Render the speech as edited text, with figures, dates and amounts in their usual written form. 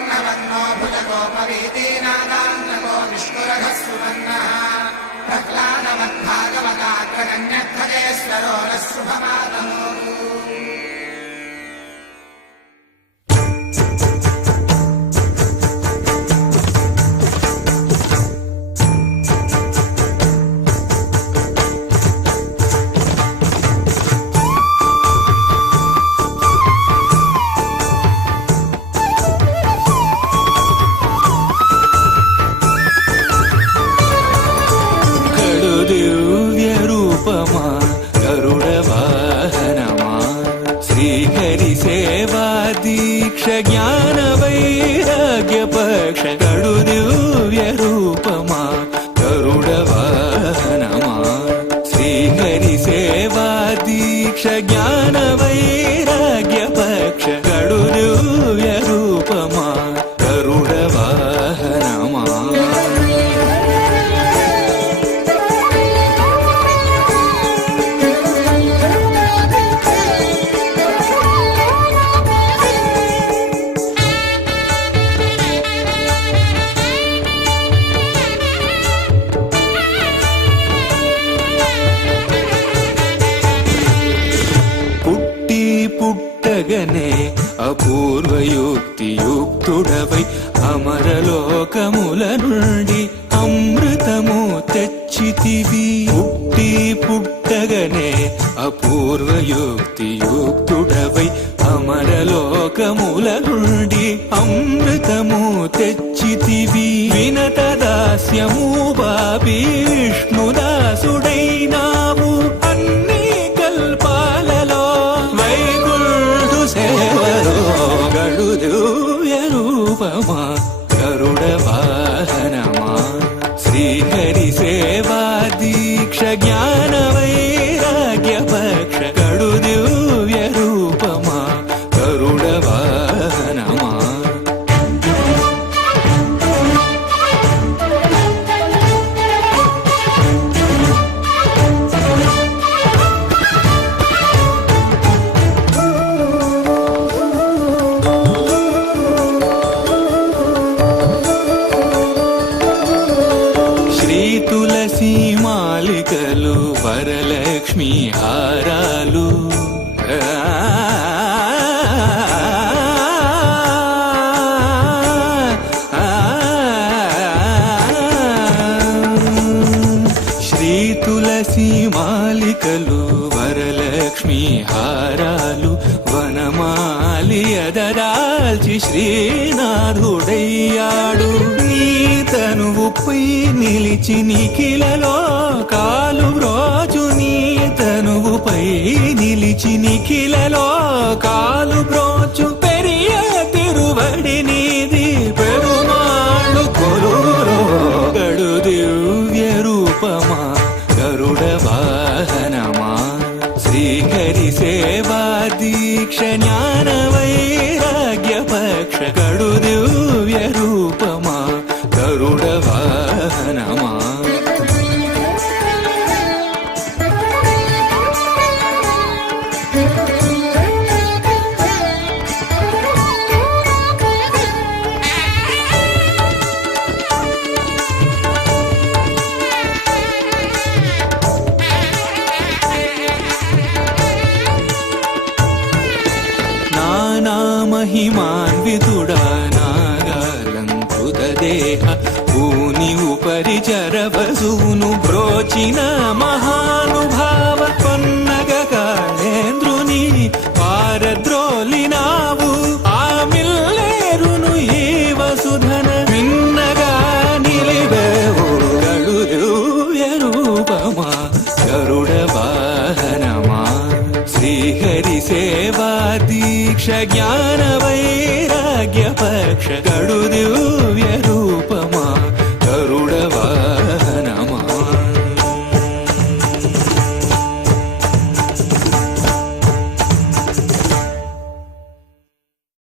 प्रपन्नवन्नो भुजगोपवीतीनागान्तको विष्णुरघस्सुमन्नः प्रह्लादवद्भागवताग्रगण्यध्वजेश्वरो नः शुभमातनोतु। జ్ఞాన వైరాగ్య పక్ష గడు దివ్య రూపమా గరుడ వాహనమా శ్రీహరి సేవా దీక్ష జ్ఞాన వైరాగ్య పక్ష గడు దివ్య రూపమా గరుడ వాహనమా పుట్టగనే అపూర్వయుక్తియుక్తుడవై అమరలోకముల నుండి అమృతము తెచ్చితివి. పుట్టగనే అపూర్వయుక్తియుక్తుడవై అమరలోకముల నుండి అమృతము తెచ్చితివి. వినత దాస్యము బాపి విష్ణుదాసుడైనావు అన్ని కల్పాలలో వైకుంఠు సేవలో గడు దివ్య రూపమా గరుడ వాహనమా శ్రీహరి సేవా దీక్ష జ్ఞాన వైరాగ్య పక్ష గడు దివ్య రూపమా గరుడ వాహనమా తులసి మాలికలు వరలక్ష్మి హారాలు శ్రీ తులసి మాలికలు వరలక్ష్మి హారాలు వనమాలి అదరాల్చి శ్రీనాథుడయ్యాడు. నీ తనువుపై నిలిచి నిఖిలలో కాలు బ్రోచు నీ తనువుపై నిలిచి నిఖిలలో కాలు బ్రోచు పెరియ తిరువడి నీది పెరుమాళ్ళు కొలురో గడు దివ్య రూపమా గరుడ వాహనమా శ్రీహరి సేవా దీక్ష జ్ఞాన వైరాగ్య పక్ష గడు దివ్య రూపమా గరుడ వాహనమా మహిమాన్వితుడా నాగాలంకృత దేహ భూని ఉపరి చరవసూను బ్రోచిన మహానుభావ పన్నగ కాళేంద్రుని పారద్రోలినావు ఆ మిల్లేరును ఈ వసుధన విన్నగా నిలివేవు గడు దివ్య రూపమా గరుడ వాహనమా శ్రీహరి సేవా దీక్ష జ్ఞాన